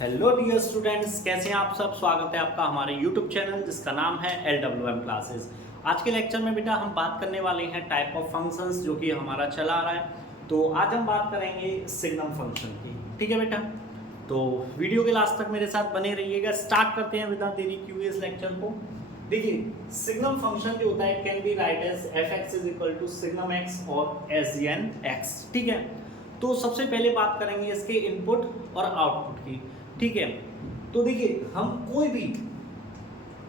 Hello dear students, कैसे हैं आप सब। स्वागत है आपका हमारे यूट्यूब चैनल जिसका नाम है LWM क्लासेस। आज के लेक्चर में बेटा हम बात करने वाले हैं टाइप ऑफ फंक्शंस जो कि हमारा चला आ रहा है। तो आज हम बात करेंगे सिग्नम फंक्शन की। ठीक है बेटा, तो वीडियो के लास्ट तक मेरे साथ बने रहिएगा। स्टार्ट करते हैं विदाउट देरी क्यों इस लेक्चर को। देखिए, सिग्नम फंक्शन जो होता है can be write as f(x) is equal to signum x और sgn x। ठीक है, तो सबसे पहले बात करेंगे इसके इनपुट और आउटपुट की। ठीक है, तो देखिए हम कोई भी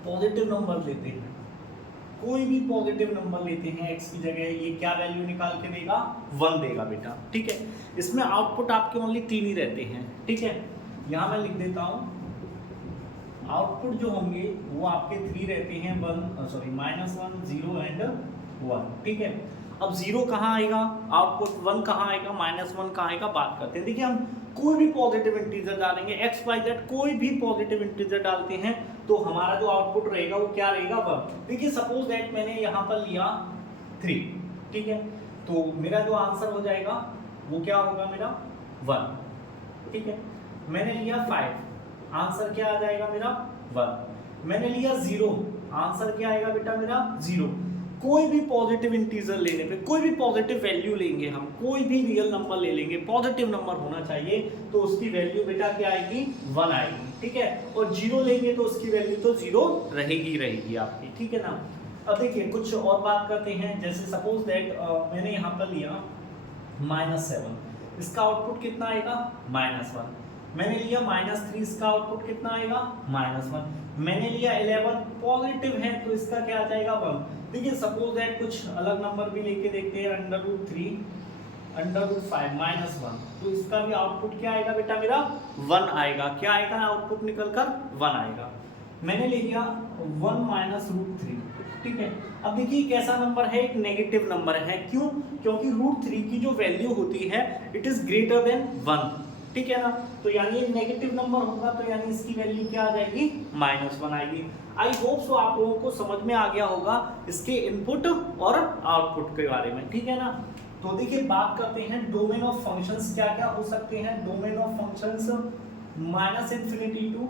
पॉजिटिव नंबर लेते हैं, कोई भी पॉजिटिव नंबर लेते हैं x की जगह, ये क्या वैल्यू निकाल के देगा, 1 देगा बेटा। ठीक है, इसमें आउटपुट आपके ओनली 3 ही रहते हैं। ठीक है, यहाँ मैं लिख देता हूँ, आउटपुट जो होंगे वो आपके 3 रहते हैं, -1, 0 एंड 1। ठीक है, अब 0 कहाँ आएगा, आउटपुट 1 कहाँ आएगा, -1 कहाँ आएगा, बात करते हैं। देखिए, हम कोई भी पॉजिटिव इंटीजर डालेंगे, x y z कोई भी पॉजिटिव इंटीजर डालते हैं तो हमारा जो आउटपुट रहेगा वो क्या रहेगा, 1। देखिए, सपोज दैट मैंने यहाँ पर लिया 3। ठीक है, तो मेरा जो आंसर हो जाएगा वो क्या होगा, मेरा 1। ठीक है, मैंने लिया 5, आंसर क्या आ जाएगा मेरा 1। मैंने लिया 0, आंसर क्या आएगा बेटा मेरा 0। कोई भी पॉजिटिव इंटीजर लेने पे, कोई भी पॉजिटिव वैल्यू लेंगे, हम कोई भी रियल नंबर ले लेंगे, पॉजिटिव नंबर होना चाहिए, तो उसकी वैल्यू बेटा क्या आएगी, 1 आएगी। ठीक है, और 0 लेंगे तो उसकी वैल्यू तो 0 रहेगी आपकी। ठीक है ना। अब देखिए कुछ और बात करते हैं, जैसे सपोज दैट मैंने यहाँ पर लिया -7, इसका आउटपुट कितना आएगा, -1। मैंने लिया -3, इसका आउटपुट कितना आएगा, -1। मैंने लिया 11, पॉजिटिव है तो इसका क्या आ जाएगा, 1। देखिए, सपोज दैट कुछ अलग नंबर भी लेके देखते हैं, √3, √5, -1, तो इसका भी आउटपुट क्या आएगा बेटा मेरा, 1 आएगा। क्या आएगा, आउटपुट निकल कर 1 आएगा। मैंने ले लिया 1 -√3। ठीक है, अब देखिए कैसा नंबर है, एक नेगेटिव नंबर है। क्यों, क्योंकि √3 की जो वैल्यू होती है इट इज ग्रेटर देन 1। ठीक है ना, तो यानी एक नेगेटिव नंबर होगा तो यानी इसकी वैल्यू क्या आ जाएगी, -1 आएगी। आई होप सो आप लोगों को समझ में आ गया होगा इसके इनपुट और आउटपुट के बारे में। ठीक है ना, तो देखिए बात करते हैं डोमेन ऑफ फंक्शंस क्या क्या हो सकते हैं। डोमेन ऑफ फंक्शंस -∞ टू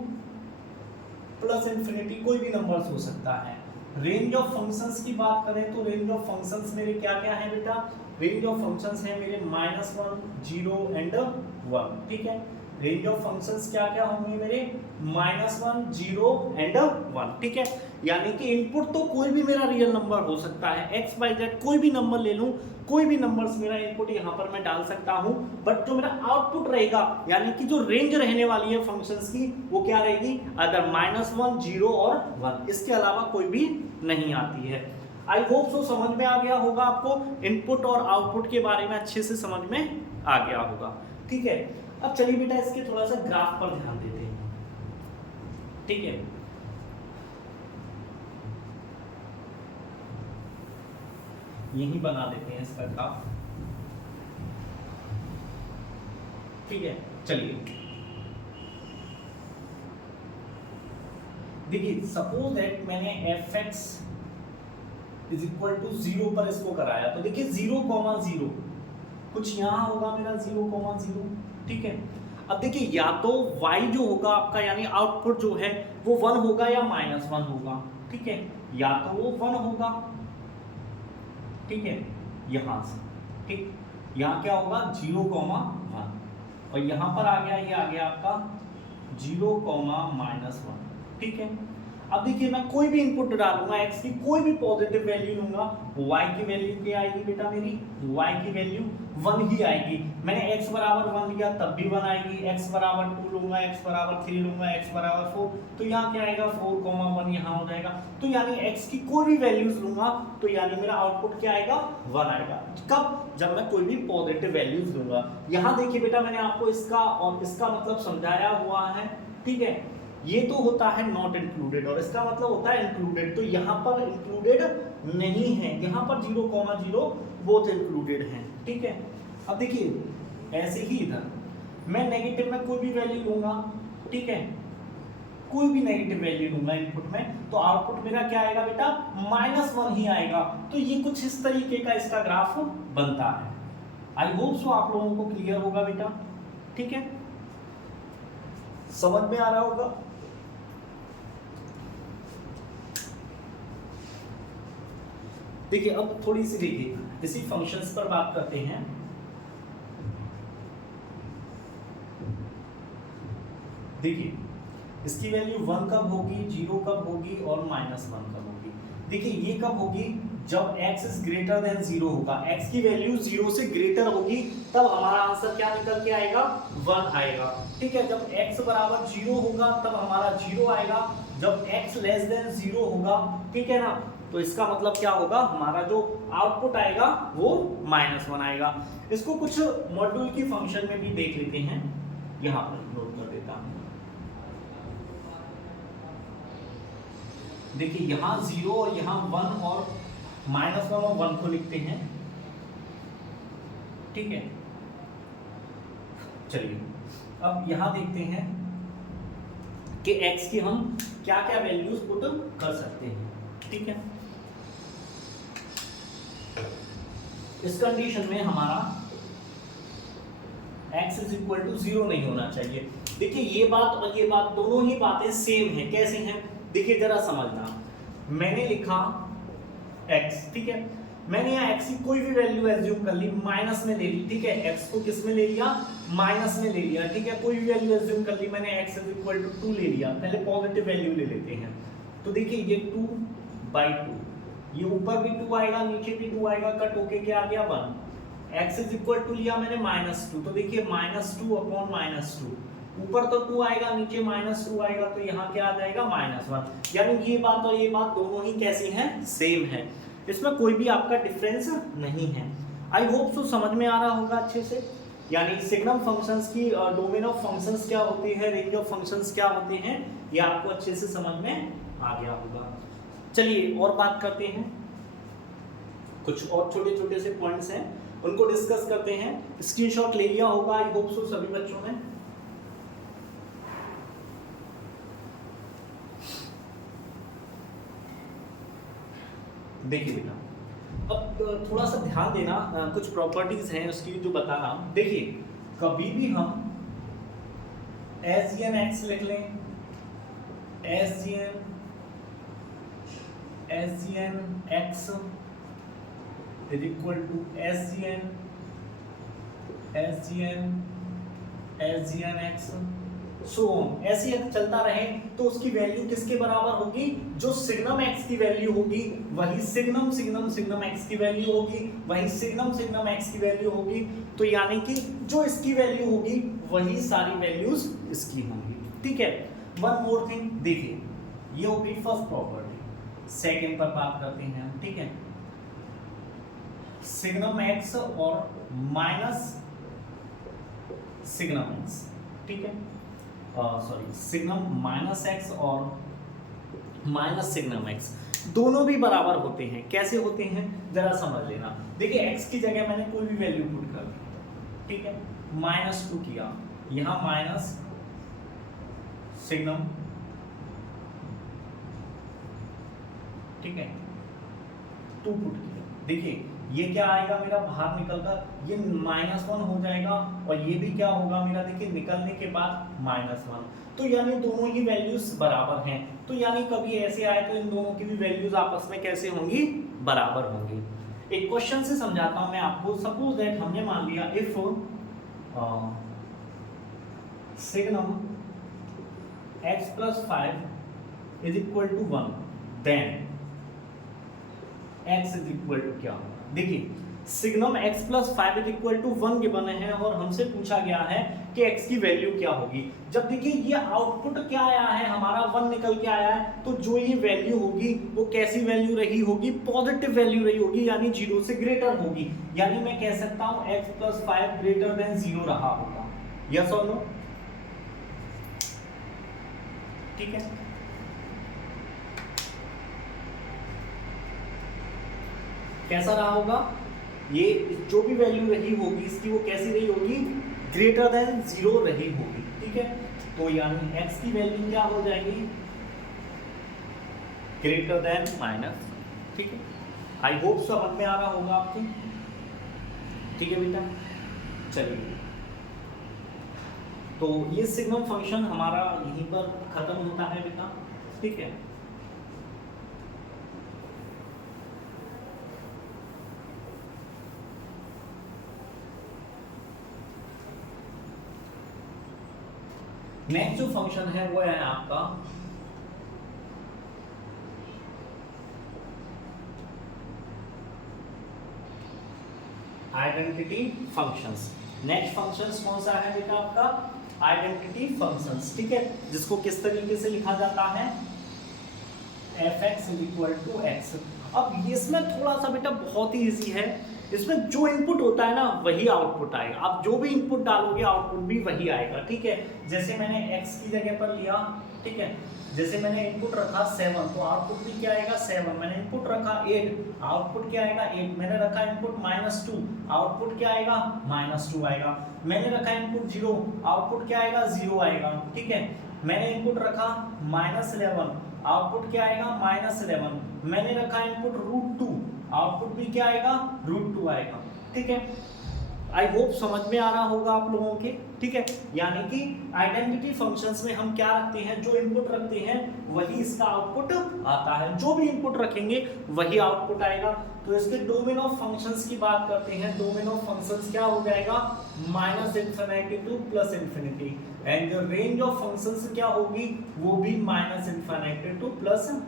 +∞, कोई भी नंबर्स हो सकता है। रेंज ऑफ फंक्शंस की बात करें तो रेंज ऑफ फंक्शंस मेरे क्या क्या है बेटा, रेंज ऑफ फंक्शंस है मेरे -1, 0 एंड 1। ठीक है, रेंज ऑफ फंक्शंस क्या क्या होंगे मेरे, -1, 0 एंड 1। ठीक है, यानी कि इनपुट तो कोई भी मेरा रियल नंबर हो सकता है, x y z कोई भी नंबर ले लूं, कोई भी नंबर्स मेरा इनपुट यहाँ पर मैं डाल सकता हूँ, बट जो मेरा आउटपुट रहेगा यानी कि जो रेंज रहने वाली है फंक्शंस की वो क्या रहेगी, अदर -1, 0 और 1, इसके अलावा कोई भी नहीं आती है। आई होप सो समझ में आ गया होगा आपको, इनपुट और आउटपुट के बारे में अच्छे से समझ में आ गया होगा। ठीक है, अब चलिए बेटा इसके थोड़ा सा ग्राफ पर ध्यान देते हैं। ठीक है, यही बना देते हैं इसका ग्राफ। ठीक है, चलिए देखिए, सपोज दैट मैंने f(x) इज इक्वल टू 0 पर इसको कराया, तो देखिए 0,0 कुछ यहाँ होगा मेरा 0,0। ठीक है, अब देखिए या तो y जो होगा आपका यानी आउटपुट जो है वो 1 होगा या -1 होगा। ठीक है, या तो वो 1 होगा, ठीक है, यहाँ से, ठीक, यहाँ क्या होगा 0,1, और यहाँ पर आ गया, ये आ गया आपका 0,-1। ठीक है, अब देखिए मैं कोई भी इनपुट डालूंगा, x की कोई भी पॉजिटिव वैल्यू लूंगा, y की वैल्यू क्या आएगी बेटा मेरी, y की वैल्यू 1 ही आएगी। मैंने x बराबर 1 लिया तब भी 1 आएगी, x बराबर 2 लूंगा, x बराबर 3 लूंगा, x बराबर 4, तो यहाँ क्या आएगा 4,1 यहाँ हो जाएगा। तो यानी x की कोई भी वैल्यूज लूंगा तो यानी मेरा आउटपुट क्या आएगा, 1 आएगा। कब, जब मैं कोई भी पॉजिटिव वैल्यूज लूंगा। यहाँ देखिए बेटा मैंने आपको इसका और इसका मतलब समझाया हुआ है। ठीक है, ये तो होता है नॉट इंक्लूडेड और इसका मतलब होता है इंक्लूडेड, तो यहाँ पर इंक्लूडेड नहीं है, यहाँ पर 0,0 बोथ इंक्लूडेड हैं। ठीक है, अब देखिए ऐसे ही इधर मैं नेगेटिव में कोई भी वैल्यू लूंगा, ठीक है, कोई भी नेगेटिव वैल्यू लूंगा इनपुट में, तो आउटपुट मेरा क्या आएगा बेटा, -1 ही आएगा। तो ये कुछ इस तरीके का इसका ग्राफ बनता है। आई होप सो आप लोगों को क्लियर होगा बेटा। ठीक है, समझ में आ रहा होगा। देखिए अब थोड़ी सी देखिए इसी फंक्शंस पर बात करते हैं। देखिए इसकी वैल्यू 1 कब होगी, 0 कब होगी और -1 कब होगी। देखिए ये कब होगी, जब x इज ग्रेटर देन 0 होगा, x की वैल्यू 0 से ग्रेटर होगी, तब हमारा आंसर क्या निकल के आएगा, 1 आएगा। ठीक है, जब x बराबर 0 होगा तब हमारा 0 आएगा, जब x लेस देन 0 होगा, ठीक है ना, तो इसका मतलब क्या होगा, हमारा जो आउटपुट आएगा वो -1 आएगा। इसको कुछ मॉड्यूल की फंक्शन में भी देख लेते हैं, यहाँ पर नोट कर देता हूँ। देखिए यहाँ 0 और यहाँ 1 और -1 और 1 को लिखते हैं। ठीक है, चलिए अब यहाँ देखते हैं कि x की हम क्या क्या वैल्यूज पुट कर सकते हैं। ठीक है, इस कंडीशन में हमारा x इज इक्वल टू 0 नहीं होना चाहिए। देखिए ये बात और ये बात दोनों ही बातें सेम है। कैसे हैं, देखिए जरा समझना। मैंने लिखा x, ठीक है, मैंने यहाँ x की कोई भी वैल्यू एज्यूम कर ली, माइनस में ले ली। ठीक है, x को किस में ले लिया, माइनस में ले लिया। ठीक है, कोई भी वैल्यू एज्यूम कर ली मैंने, x इज इक्वल टू 2 ले लिया। पहले पॉजिटिव वैल्यू ले लेते हैं, तो देखिए ये 2/2, ये ऊपर भी 2 आएगा, नीचे भी 2 आएगा, कट होके क्या आ गया 1। x इज इक्वल टू लिया मैंने -2, तो देखिए -2 अपॉन -2, ऊपर तो 2 आएगा, नीचे -2 आएगा, तो यहाँ क्या आ जाएगा -1। यानी ये बात और ये बात दोनों ही कैसी हैं, सेम है, इसमें कोई भी आपका डिफरेंस नहीं है। आई होप सो समझ में आ रहा होगा अच्छे से। यानी सिग्नम फंक्शंस की डोमेन ऑफ फंक्शंस क्या होती है, रेंज ऑफ फंक्शंस क्या होते हैं, ये आपको अच्छे से समझ में आ गया होगा। चलिए और बात करते हैं, कुछ और छोटे छोटे से पॉइंट्स हैं उनको डिस्कस करते हैं। स्क्रीनशॉट ले लिया होगा आई होप सो सभी बच्चों ने। देखिए बेटा अब थोड़ा सा ध्यान देना, कुछ प्रॉपर्टीज हैं उसकी जो बता रहा हूं। देखिए कभी भी हम एसजीएन एक्स लिख लें, SGN x is equal to SGN x, so ऐसे ही चलता रहे तो उसकी वैल्यू किसके बराबर होगी, जो सिग्नम x की वैल्यू होगी वही सिग्नम x की वैल्यू होगी, वही सिग्नम x की वैल्यू होगी। तो यानी कि जो इसकी वैल्यू होगी वही सारी वैल्यूज इसकी होंगी। ठीक है, वन मोर थिंग, देखिए ये होगी फर्स्ट प्रॉपर्टी। सेकंड पर बात करते हैं, ठीक है, सिग्नम x और माइनस सिग्नम x, ठीक है, सॉरी सिग्नम -x और माइनस सिग्नम x दोनों भी बराबर होते हैं। कैसे होते हैं जरा समझ लेना। देखिए x की जगह मैंने कोई भी वैल्यू पुट कर दी, ठीक है, -2 किया, यहाँ माइनस सिग्नम, ठीक है, 2 पुट किया। देखिए ये क्या आएगा मेरा बाहर निकलकर, ये -1 हो जाएगा और ये भी क्या होगा मेरा, देखिए निकलने के बाद -1। तो यानी दोनों ही वैल्यूज बराबर हैं। तो यानी कभी ऐसे आए तो इन दोनों की भी वैल्यूज आपस में कैसे होंगी, बराबर होंगी। एक क्वेश्चन से समझाता हूं मैं आपको। सपोज दैट हमने मान लिया if signum x + 5 is equal to 1, then x is equal to क्या होगा। देखिए signum x + 5 is equal to 1 के बने हैं और हमसे पूछा गया है कि x की वैल्यू क्या होगी। जब देखिए ये आउटपुट क्या आया है हमारा 1 निकल के आया है, तो जो ये वैल्यू होगी वो कैसी वैल्यू रही होगी, पॉजिटिव वैल्यू रही होगी, यानी 0 से ग्रेटर होगी। यानी मैं कह सकता हूं x + 5 ग्रेटर देन 0 रहा होगा। यस और नो, ठीक है। कैसा रहा होगा, ये जो भी वैल्यू रही होगी इसकी वो कैसी रही होगी, ग्रेटर देन 0 रही होगी। ठीक है, तो यानी x की वैल्यू क्या हो जाएगी, ग्रेटर देन माइनस। ठीक है, आई होप समझ में आ रहा होगा आपको। ठीक है बेटा, चलिए तो ये सिग्नम फंक्शन हमारा यहीं पर खत्म होता है बेटा, ठीक है। नेक्स्ट जो फंक्शन है वो है आपका आइडेंटिटी फंक्शंस। नेक्स्ट फंक्शंस कौन सा है बेटा आपका? आइडेंटिटी फंक्शंस, ठीक है, जिसको किस तरीके से लिखा जाता है? f(x) = x। अब इसमें थोड़ा सा बेटा बहुत ही इजी है, इसमें जो इनपुट होता है ना वही आउटपुट आएगा। आप जो भी इनपुट डालोगे आउटपुट भी वही आएगा, ठीक है। जैसे मैंने x की जगह पर लिया, ठीक है, जैसे मैंने इनपुट रखा 7 तो आउटपुट भी क्या आएगा 7। मैंने इनपुट रखा 8, आउटपुट क्या आएगा 8। मैंने रखा इनपुट -2, आउटपुट क्या आएगा -2 आएगा। मैंने रखा इनपुट 0, आउटपुट क्या आएगा 0 आएगा, ठीक है। मैंने इनपुट रखा -11, आउटपुट क्या आएगा -11। मैंने रखा इनपुट √2, आउटपुट भी क्या आएगा √2 आएगा, ठीक है। आई होप समझ में आ रहा होगा आप लोगों के, ठीक है। यानी कि आइडेंटिटी फंक्शंस में हम क्या रखते हैं, जो इनपुट रखते हैं वही इसका आउटपुट आता है। जो भी इनपुट रखेंगे वही आउटपुट आएगा। तो इसके डोमेन ऑफ फंक्शंस की बात करते हैं। डोमेन ऑफ फंक्शंस क्या हो जाएगा? -∞ to +∞, एंड जो रेंज ऑफ फंक्शंस क्या होगी वो भी -∞ to +∞।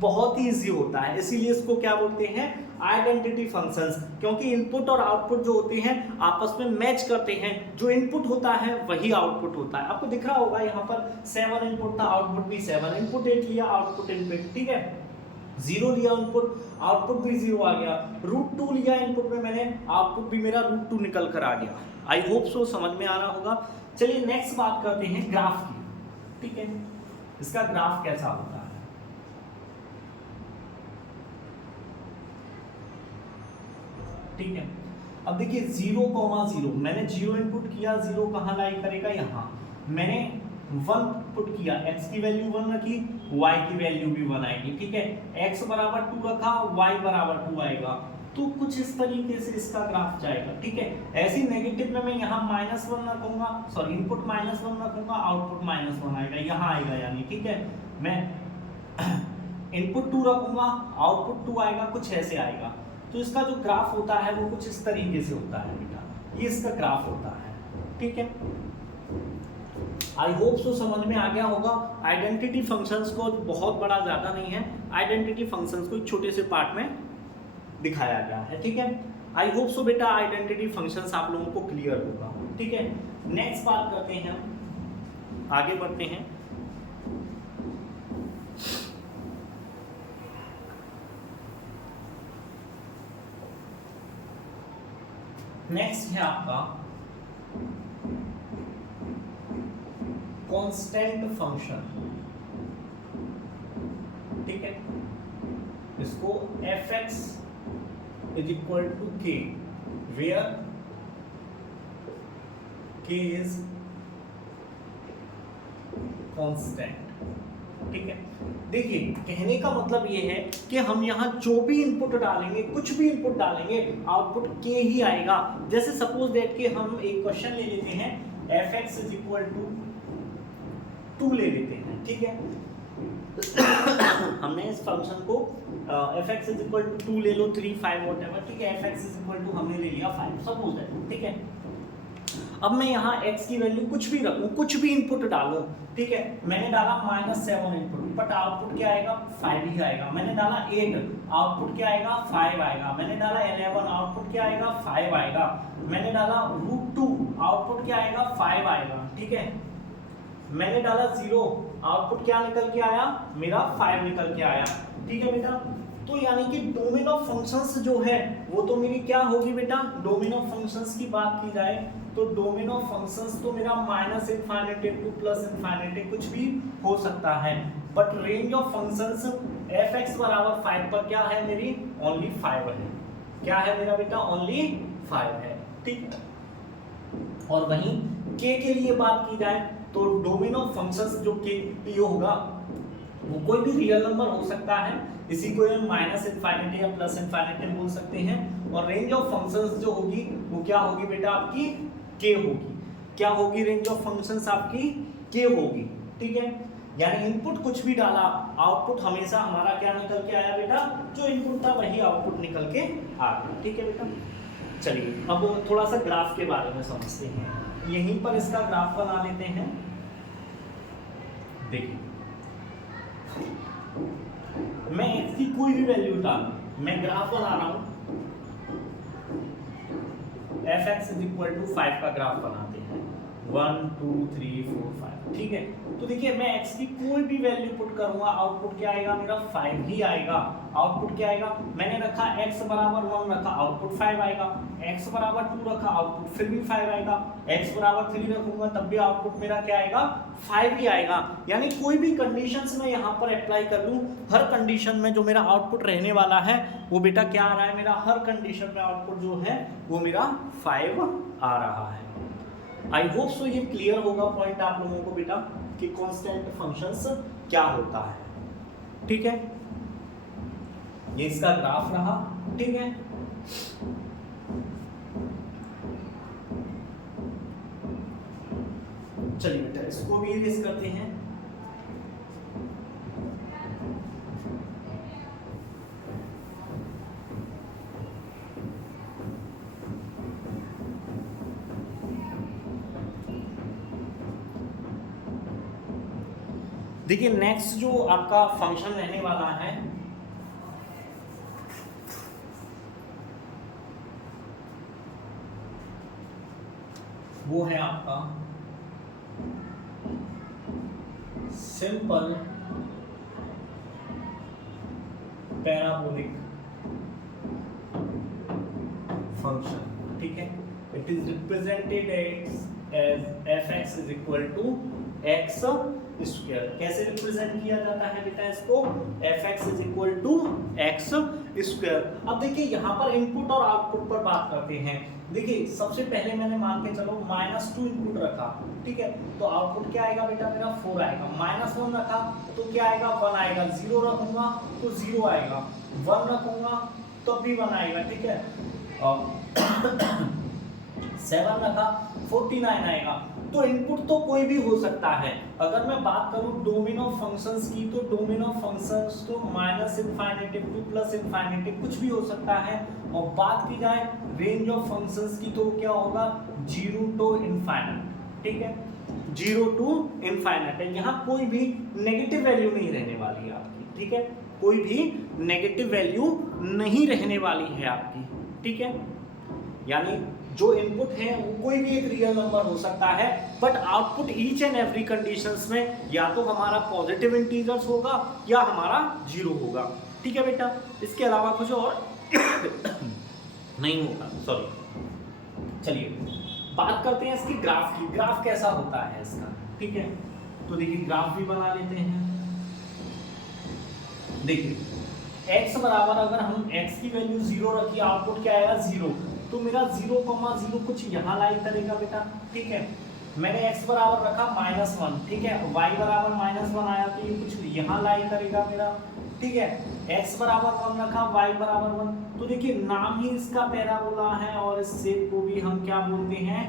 बहुत ही इजी होता है, इसीलिए इसको क्या बोलते हैं? आइडेंटिटी फंक्शंस, क्योंकि इनपुट और आउटपुट जो होते हैं आपस में मैच करते हैं। जो इनपुट होता है वही आउटपुट होता है। आपको दिख रहा होगा यहाँ पर 7 इनपुट था, आउटपुट भी 7। इनपुट 8 लिया, आउटपुट इनपुट, ठीक है। 0 लिया इनपुट, आउटपुट भी 0 आ गया। √2 लिया इनपुट में मैंने, आउटपुट भी मेरा √2 निकल कर आ गया। आई होप सो समझ में आ रहा होगा। चलिए नेक्स्ट बात करते हैं ग्राफ की, ठीक है। इसका ग्राफ कैसा होता है? ठीक है, अब देखिए 0,0 मैंने 0 इनपुट किया, 0 कहाँ लाई करेगा? यहाँ। मैंने 1 पुट किया, x की वैल्यू 1 रखी, y की वैल्यू भी 1 आएगी, ठीक है। x = 2 रखा, y = 2 आएगा। तो कुछ इस तरीके से इसका ग्राफ जाएगा, ठीक है। ऐसी नेगेटिव में मैं यहाँ -1 रखूंगा, सॉरी इनपुट -1 रखूंगा, आउटपुट -1 आएगा, यहाँ आएगा यानी, ठीक है। मैं इनपुट 2 रखूंगा, आउटपुट 2 आएगा, कुछ ऐसे आएगा। तो इसका जो ग्राफ होता है वो कुछ इस तरीके से होता है बेटा, ये इसका ग्राफ होता है, ठीक है। आई होप सो समझ में आ गया होगा। आइडेंटिटी फंक्शंस को बहुत बड़ा ज्यादा नहीं है, आइडेंटिटी फंक्शंस को एक छोटे से पार्ट में दिखाया गया है, ठीक है। आई होप सो बेटा आइडेंटिटी फंक्शंस आप लोगों को क्लियर होगा, ठीक है। नेक्स्ट बात करते हैं हम, आगे बढ़ते हैं। नेक्स्ट है आपका कांस्टेंट फंक्शन, ठीक है। इसको f(x) = k, where k is constant, ठीक है। देखिए कहने का मतलब ये है कि हम यहाँ जो भी इनपुट डालेंगे, कुछ भी इनपुट डालेंगे, आउटपुट k ही आएगा। जैसे सपोज दैट कि हम एक क्वेश्चन ले लेते हैं, f(x) = 2 ले लेते हैं, ठीक है। हमने इस फंक्शन को f(x) = 2 ले लो, 3, 5 व्हाटएवर, ठीक है। f(x) = हमने ले लिया 5, सपोज दैट, ठीक है। अब मैं यहाँ x की वैल्यू कुछ भी रखूं, कुछ भी इनपुट डालूं, ठीक है। मैंने डाला -7 इनपुट, बट आउटपुट क्या आएगा? 5 ही आएगा। मैंने डाला 8, आउटपुट क्या आएगा? 5 आएगा। मैंने डाला 11, आउटपुट क्या आएगा? 5 आएगा। मैंने डाला √2, आउटपुट क्या आएगा? 5 आएगा, ठीक है। मैंने डाला 0, आउटपुट क्या निकल के आया? मेरा 5 निकल के आया, ठीक है बेटा। तो यानी कि डोमेन ऑफ फंक्शंस जो है वो तो मेरी क्या होगी बेटा? डोमेन ऑफ फंक्शंस की बात की जाए तो डोमेन ऑफ फंक्शंस तो मेरा -∞ to +∞ कुछ भी हो सकता है, but range of functions f(x) = 5 पर क्या है मेरी? ओनली 5 है। क्या है मेरा बेटा? ओनली 5 है, ठीक है। और वहीं k के लिए बात की जाए तो डोमेन ऑफ फंक्शंस जो k होगा वो कोई भी रियल नंबर हो सकता है, इसी को हम -∞ या +∞ बोल सकते हैं। और रेंज ऑफ फंक्शंस जो होगी वो क्या होगी बेटा? आपकी k होगी। क्या होगी रेंज ऑफ फंक्शंस आपकी के होगी, ठीक है। यानी इनपुट कुछ भी डाला, आउटपुट हमेशा हमारा क्या निकल के आया बेटा, जो इनपुट था वही आउटपुट निकल के आ गया, ठीक है बेटा। चलिए अब थोड़ा सा ग्राफ के बारे में समझते हैं, यहीं पर इसका ग्राफ बना लेते हैं। देखिए मैं x की कोई भी वैल्यू डालूं, मैं ग्राफ बना रहा हूं, fx = 5 का ग्राफ बनाते हैं, 1 2 3 4 5, ठीक है। तो देखिए मैं x की कोई भी वैल्यू पुट करूंगा, आउटपुट क्या आएगा मेरा 5 ही आएगा। आउटपुट क्या आएगा, मैंने रखा x बराबर 1 रखा, आउटपुट 5 आएगा। x बराबर 2 रखा, आउटपुट फिर भी 5 आएगा। x बराबर 3 रखूंगा तब भी आउटपुट मेरा क्या आएगा, 5 ही आएगा। यानी कोई भी कंडीशंस में यहाँ पर अप्लाई कर लूँ, हर कंडीशन में जो मेरा आउटपुट रहने वाला है वो बेटा क्या आ रहा है, मेरा हर कंडीशन में आउटपुट जो है वो मेरा 5 आ रहा है। आई होप सो ये क्लियर होगा पॉइंट आप लोगों को बेटा कि कांस्टेंट फंक्शंस क्या होता है, ठीक है। ये इसका ग्राफ रहा, ठीक है। चलिए बेटा इसको भी इरेज करते हैं। देखिए नेक्स्ट जो आपका फंक्शन रहने वाला है वो है आपका सिंपल पैराबोलिक फंक्शन, ठीक है। It is represented as fx = x square. कैसे रिप्रेजेंट किया जाता है बेटा इसको, fx = x स्क्वायर। अब देखिए यहाँ पर इनपुट और आउटपुट पर बात करते हैं। देखिए सबसे पहले मैंने मान के चलो -2 इनपुट रखा, ठीक है, तो आउटपुट क्या आएगा बेटा मेरा 4 आएगा। -1 रखा तो क्या आएगा 1 आएगा, 0 रखूंगा तो 0 आएगा, 1 रखूंगा तो भी 1 आएगा, ठीक है। 7 रखा 49 आएगा। तो इनपुट तो कोई भी हो सकता है। अगर मैं बात करूं डोमेन ऑफ फंक्शंस की, तो डोमेन ऑफ फंक्शंस तो -∞ to +∞ कुछ भी हो सकता है। और बात की जाए रेंज ऑफ फंक्शंस की तो क्या होगा 0 to ∞, ठीक है, 0 to ∞। यहाँ कोई भी नेगेटिव वैल्यू नहीं रहने वाली है आपकी, ठीक है, कोई भी नेगेटिव वैल्यू नहीं रहने वाली है आपकी, ठीक है। यानी जो इनपुट है वो कोई भी एक रियल नंबर हो सकता है, but output each and every conditions में या तो हमारा पॉजिटिव इंटीजर्स होगा या हमारा 0 होगा, ठीक है बेटा। इसके अलावा कुछ और नहीं होगा, सॉरी। चलिए बात करते हैं इसकी ग्राफ की। ग्राफ कैसा होता है इसका, ठीक है। तो देखिए ग्राफ भी बना लेते हैं। देखिए x बराबर अगर हम x की वैल्यू 0 रखी, आउटपुट क्या आएगा 0, तो मेरा 0,0 कुछ यहाँ लाई करेगा बेटा, ठीक है। मैंने x बराबर रखा -1, ठीक है, y बराबर -1 आया तो ये कुछ यहाँ लाई करेगा मेरा, ठीक है। x बराबर 1 रखा, y बराबर 1, तो देखिए नाम ही इसका पैराबोला है और इस शेप को भी हम क्या बोलते हैं,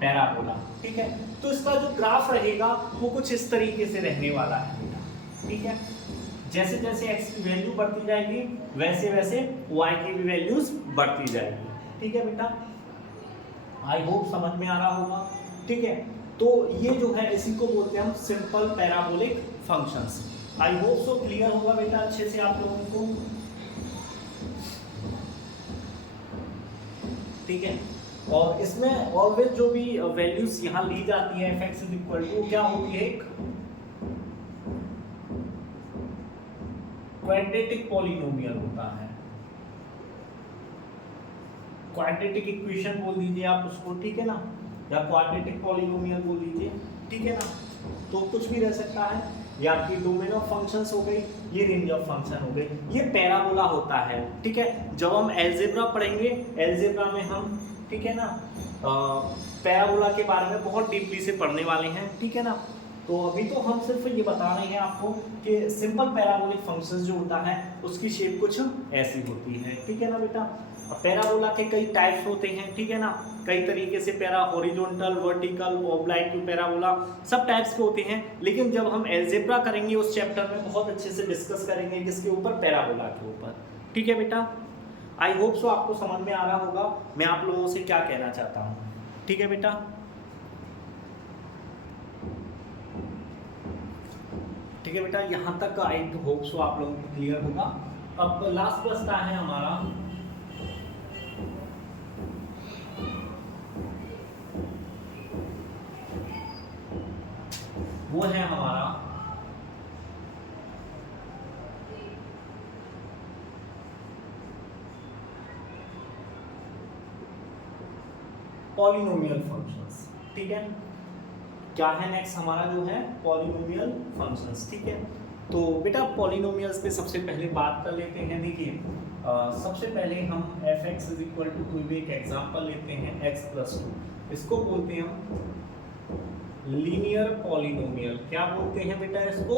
पैराबोला, ठीक है। तो इसका जो ग्राफ रहेगा वो कुछ इस तरीके से रहने वाला है बेटा, ठीक है। जैसे जैसे x की वैल्यू बढ़ती जाएगी वैसे वैसे y की भी वैल्यूज बढ़ती जाएगी, ठीक है बेटा। आई होप समझ में आ रहा होगा, ठीक है। तो ये जो है इसी को बोलते हैं हम simple parabolic functions. I hope so clear होगा बेटा अच्छे से आप लोगों को, ठीक है। और इसमें ऑलवेज जो भी वैल्यूज यहाँ ली जाती है fx = क्या होती है, एक क्वाड्रेटिक पॉलिनोमियल होता है, क्वाड्रेटिक इक्वेशन बोल दीजिए आप उसको, ठीक है ना, या क्वाड्रेटिक पॉलिनोमियल बोल दीजिए, ठीक है ना। तो कुछ भी रह सकता है। ये आपकी डोमेन ऑफ फंक्शंस हो गई, ये रेंज ऑफ फंक्शन हो गई, ये पैराबोला होता है, ठीक है। जब हम अलजेब्रा पढ़ेंगे, अलजेब्रा में हम, ठीक है ना, पैराबोला के बारे में बहुत डीपली से पढ़ने वाले हैं, ठीक है ना। तो अभी तो हम सिर्फ ये बता रहे हैं आपको कि सिंपल पैराबोलिक फंक्शंस जो होता है उसकी शेप कुछ ऐसी होती है, ठीक है ना बेटा। पैराबोला के कई टाइप्स होते हैं, ठीक है ना, कई तरीके से पैरा हॉरिजॉन्टल, वर्टिकल, ऑब्लाइक पैराबोला सब टाइप्स के होते हैं। लेकिन जब हम अलजेब्रा करेंगे उस चैप्टर में बहुत अच्छे से डिस्कस करेंगे किसके ऊपर, पैराबोला के ऊपर, ठीक है बेटा। आई होप सो आपको समझ में आ रहा होगा मैं आप लोगों से क्या कहना चाहता हूँ, ठीक है बेटा। ठीक है बेटा, यहाँ तक आई होप सो आप लोगों को क्लियर होगा। अब लास्ट बचता है हमारा वो है हमारा पॉलिनोमियल फंक्शंस, ठीक है। क्या है नेक्स्ट हमारा जो है पॉलिनोमियल फंक्शंस, ठीक है। तो बेटा पॉलिनोमियल्स पे सबसे पहले बात कर लेते हैं। देखिए सबसे पहले हम f(x) = कोई एक एग्जांपल लेते हैं x + 2, इसको बोलते हैं हम लीनियर पॉलिनोमियल। क्या बोलते हैं बेटा इसको,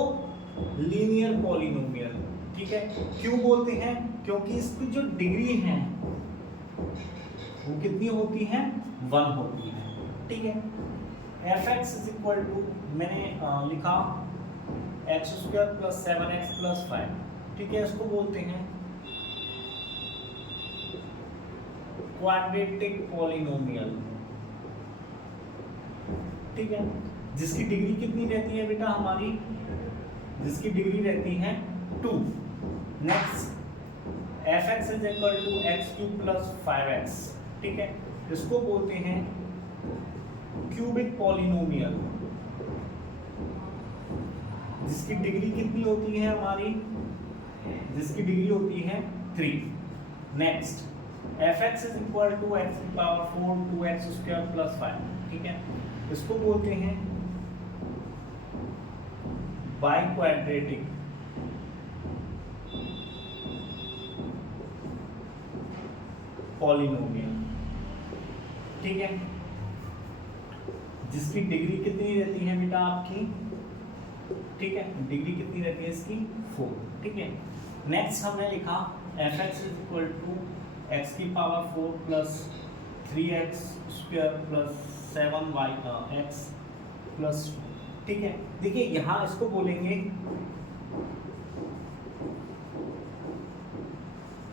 लीनियर पॉलिनोमियल, ठीक है। क्यों बोलते हैं, क्योंकि इसकी जो डिग्री है वो कितनी होती है, 1 होती है, ठीक है। f(x) = मैंने लिखा x² + 7x + 5, ठीक है। इसको बोलते हैं क्वाड्रेटिक पॉलिनोमियल, ठीक है, जिसकी डिग्री कितनी रहती है बेटा हमारी, जिसकी डिग्री रहती है 2। नेक्स्ट f(x) = x³ + 5x, ठीक है। इसको बोलते हैं क्यूबिक पॉलिनोमियल, जिसकी डिग्री कितनी होती है हमारी, जिसकी डिग्री होती है 3। नेक्स्ट f(x) = x⁴ 2x² + 5, ठीक है। इसको बोलते हैं बाइक्वाड्रेटिक पॉलिनोमियल, ठीक है, जिसकी डिग्री कितनी रहती है बेटा आपकी, ठीक है, डिग्री कितनी रहती है इसकी 4, ठीक है। नेक्स्ट हमने लिखा f(x) = x⁴ + 3x² + 7x + 2, ठीक है। देखिए यहाँ इसको बोलेंगे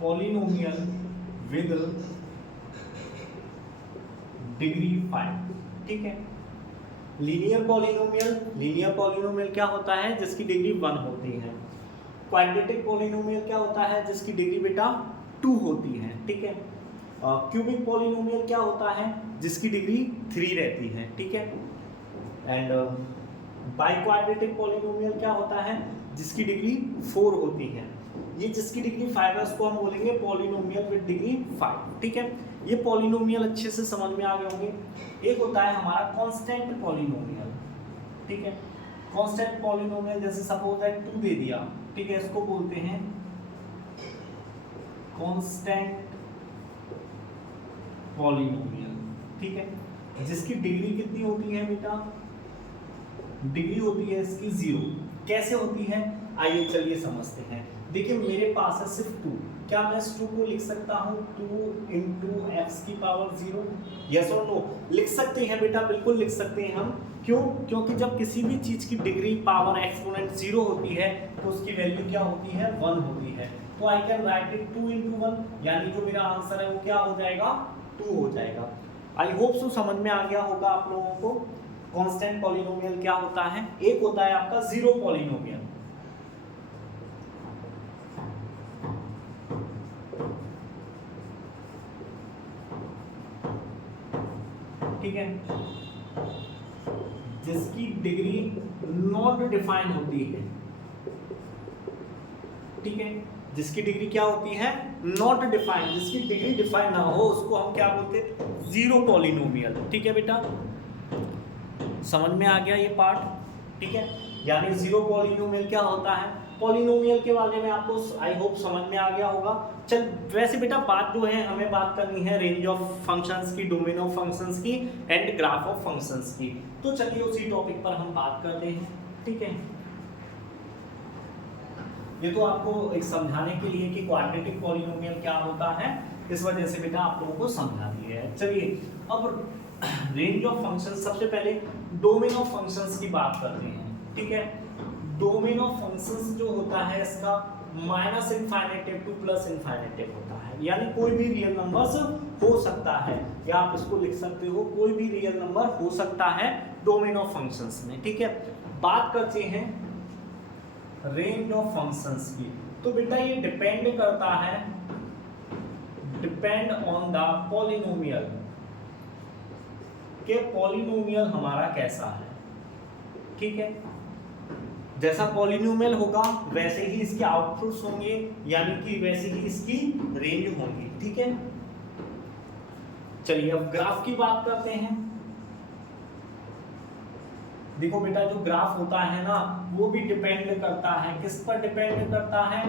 पॉलिनोमियल विद डिग्री 5, ठीक है। लीनियर पॉलिनोमियल, लीनियर पॉलिनोमियल क्या होता है, जिसकी डिग्री 1 होती है। क्वाड्रेटिक पॉलिनोमियल क्या होता है, जिसकी डिग्री बेटा 2 होती है, ठीक है। क्यूबिक पॉलिनोमियल क्या होता है, जिसकी डिग्री 3 रहती है, ठीक है। एंड बाइक्वाड्रेटिक पॉलिनोमियल क्या होता है, जिसकी डिग्री 4 होती है। ये जिसकी डिग्री 5 है उसको हम बोलेंगे पॉलिनोमियल विद डिग्री 5, ठीक है। ये पॉलिनोमियल अच्छे से समझ में आ गए होंगे। एक होता है हमारा कांस्टेंट पॉलिनोमियल, ठीक है। कांस्टेंट पॉलिनोमियल जैसे सपोज दैट 2 दे दिया, ठीक है, इसको बोलते हैं कांस्टेंट पॉलिनोमियल, ठीक है, जिसकी डिग्री कितनी होती है बेटा, डिग्री होती है इसकी 0। कैसे होती है, आइए चलिए समझते हैं। देखिए मेरे पास है सिर्फ 2, क्या मैं इस 2 को लिख सकता हूँ 2 × x⁴? यस और नो, लिख सकते हैं बेटा, बिल्कुल लिख सकते हैं हम। क्यों, क्योंकि जब किसी भी चीज़ की डिग्री पावर एक्सपोनेंट 0 होती है तो उसकी वैल्यू क्या होती है, 1 होती है। तो आई कैन राइट इट 2 × 1, यानी जो मेरा आंसर है वो क्या हो जाएगा, 2 हो जाएगा। आई होप सो समझ में आ गया होगा आप लोगों को कांस्टेंट पॉलिनोमियल क्या होता है। एक होता है आपका जीरो पॉलिनोमियल, ठीक है, जिसकी डिग्री नॉट डिफाइन होती है, ठीक है, जिसकी डिग्री क्या होती है, नॉट डिफाइंड, जिसकी डिग्री डिफाइन ना हो उसको हम क्या बोलते हैं, जीरो पॉलिनोमियल, ठीक है बेटा, समझ में आ गया ये पार्ट, ठीक है। यानी जीरो पॉलिनोमियल क्या होता है, पॉलिनोमियल के बारे में आपको आई होप समझ में आ गया होगा। चल वैसे बेटा बात जो है हमें बात करनी है रेंज ऑफ फंक्शंस की, डोमेन ऑफ फंक्शंस की एंड ग्राफ ऑफ फंक्शंस की। तो चलिए उसी टॉपिक पर हम बात करते हैं, ठीक है। ये तो आपको एक समझाने के लिए कि क्वाड्रेटिक पॉलिनोमियल क्या होता है इस वजह से बेटा आप लोगों को समझा दिया है। चलिए अब रेंज ऑफ फंक्शन, सबसे पहले डोमेन ऑफ फंक्शंस की बात करते हैं। ठीक है, डोमेन ऑफ फंक्शंस जो होता है इसका माइनस इनफाइनेटिव टू प्लस इनफाइनेटिव होता है, यानी कोई भी रियल नंबर्स हो सकता है, या आप इसको लिख सकते हो कोई भी रियल नंबर हो सकता है डोमेन ऑफ फंक्शंस में। ठीक है, बात करते हैं रेंज ऑफ फंक्शंस की, तो बेटा ये डिपेंड करता है, डिपेंड ऑन द पॉलिनोमियल, कि पॉलिनोमियल हमारा कैसा है। ठीक है, जैसा पॉलिनोमियल होगा वैसे ही इसके आउटपुट्स होंगे, यानी कि वैसे ही इसकी रेंज होंगी। ठीक है, चलिए अब ग्राफ की बात करते हैं। देखो बेटा जो ग्राफ होता है ना वो भी डिपेंड करता है, किस पर डिपेंड करता है,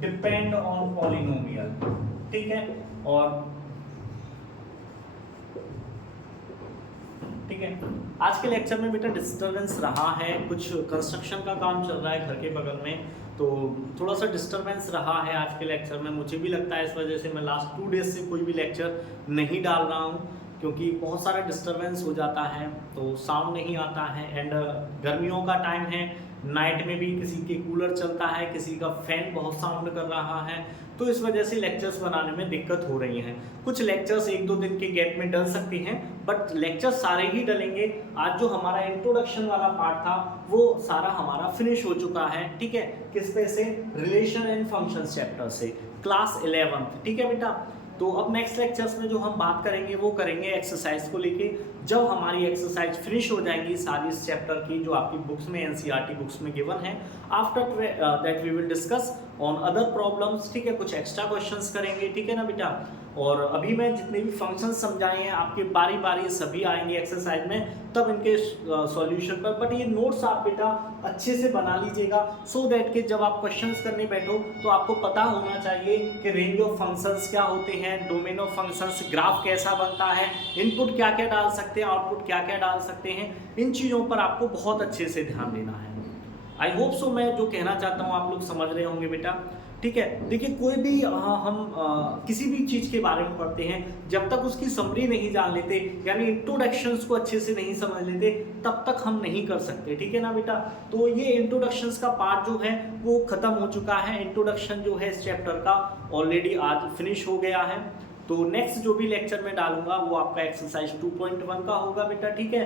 डिपेंड ऑन पॉलिनोमियल। ठीक है, और ठीक है, आज के लेक्चर में बेटा डिस्टरबेंस रहा है, कुछ कंस्ट्रक्शन का काम चल रहा है घर के बगल में, तो थोड़ा सा डिस्टरबेंस रहा है आज के लेक्चर में। मुझे भी लगता है इस वजह से मैं लास्ट 2 डेज से कोई भी लेक्चर नहीं डाल रहा हूँ, क्योंकि बहुत सारा डिस्टरबेंस हो जाता है, तो साउंड नहीं आता है। एंड गर्मियों का टाइम है, नाइट में भी किसी के कूलर चलता है, किसी का फैन बहुत साउंड कर रहा है, तो इस वजह से लेक्चर्स बनाने में दिक्कत हो रही है। कुछ लेक्चर्स 1-2 दिन के गैप में डल सकते हैं, बट लेक्चर सारे ही डलेंगे। आज जो हमारा इंट्रोडक्शन वाला पार्ट था वो सारा हमारा फिनिश हो चुका है। ठीक है, किस पे से, रिलेशन एंड फंक्शंस चैप्टर से, क्लास 11। ठीक है बेटा, तो अब नेक्स्ट लेक्चर्स में जो हम बात करेंगे वो करेंगे एक्सरसाइज को लेके। जब हमारी एक्सरसाइज फिनिश हो जाएंगी सारी इस चैप्टर की जो आपकी बुक्स में, एनसीईआरटी बुक्स में गिवन है, after that we will discuss on other problems. ठीक है, कुछ एक्स्ट्रा क्वेश्चंस करेंगे। ठीक है ना बेटा, और अभी मैं जितने भी फंक्शंस समझाए हैं आपके बारी बारी सभी आएंगे एक्सरसाइज में, तब इनके सॉल्यूशन पर। बट ये नोट्स आप बेटा अच्छे से बना लीजिएगा, सो दैट कि जब आप क्वेश्चंस करने बैठो तो आपको पता होना चाहिए कि रेंज ऑफ फंक्शंस क्या होते हैं, डोमेन ऑफ फंक्शंस, ग्राफ कैसा बनता है, इनपुट क्या क्या डाल सकते हैं, आउटपुट क्या क्या डाल सकते हैं, इन चीज़ों पर आपको बहुत अच्छे से ध्यान देना है। आई होप सो मैं जो कहना चाहता हूँ आप लोग समझ रहे होंगे बेटा। ठीक है, देखिए कोई भी हम किसी भी चीज़ के बारे में पढ़ते हैं, जब तक उसकी समरी नहीं जान लेते, यानी इंट्रोडक्शंस को अच्छे से नहीं समझ लेते, तब तक हम नहीं कर सकते। ठीक है ना बेटा, तो ये इंट्रोडक्शंस का पार्ट जो है वो खत्म हो चुका है। इंट्रोडक्शन जो है इस चैप्टर का ऑलरेडी आज फिनिश हो गया है। तो नेक्स्ट जो भी लेक्चर में डालूंगा वो आपका एक्सरसाइज 2.1 का होगा बेटा। ठीक है,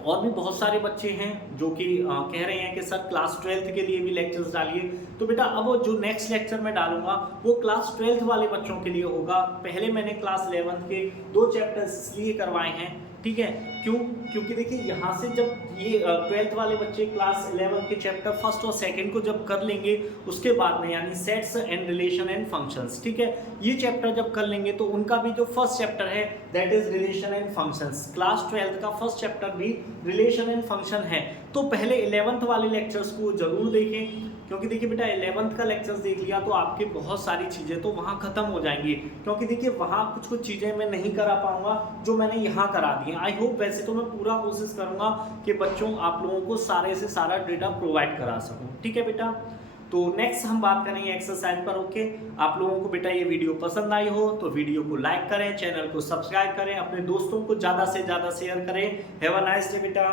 और भी बहुत सारे बच्चे हैं जो कि कह रहे हैं कि सर क्लास 12th के लिए भी लेक्चर्स डालिए, तो बेटा अब जो नेक्स्ट लेक्चर मैं डालूंगा वो क्लास 12th वाले बच्चों के लिए होगा। पहले मैंने क्लास 11th के 2 चैप्टर्स इसलिए करवाए हैं। ठीक है, क्योंकि देखिए यहाँ से जब ये 12th वाले बच्चे क्लास 11 के चैप्टर फर्स्ट और सेकंड को जब कर लेंगे, उसके बाद में यानी sets and relation and functions, ठीक है, ये चैप्टर जब कर लेंगे तो उनका भी जो फर्स्ट चैप्टर है that is relation and functions, class 12th का फर्स्ट चैप्टर भी रिलेशन एंड फंक्शन है। तो पहले 11th वाले लेक्चर्स को जरूर देखें, क्योंकि देखिए बेटा 11th का लेक्चर्स देख लिया तो आपके बहुत सारी चीज़ें तो वहाँ ख़त्म हो जाएंगी, क्योंकि देखिए वहाँ कुछ चीज़ें मैं नहीं करा पाऊँगा जो मैंने यहाँ करा दी हैं। आई होप वैसे तो मैं पूरा कोशिश करूँगा कि बच्चों आप लोगों को सारे से सारा डेटा प्रोवाइड करा सकूँ। ठीक है बेटा, तो नेक्स्ट हम बात करेंगे एक्सरसाइज पर। ओके, आप लोगों को बेटा ये वीडियो पसंद आई हो तो वीडियो को लाइक करें, चैनल को सब्सक्राइब करें, अपने दोस्तों को ज़्यादा से ज़्यादा शेयर करें। हैव अ नाइस डे बेटा।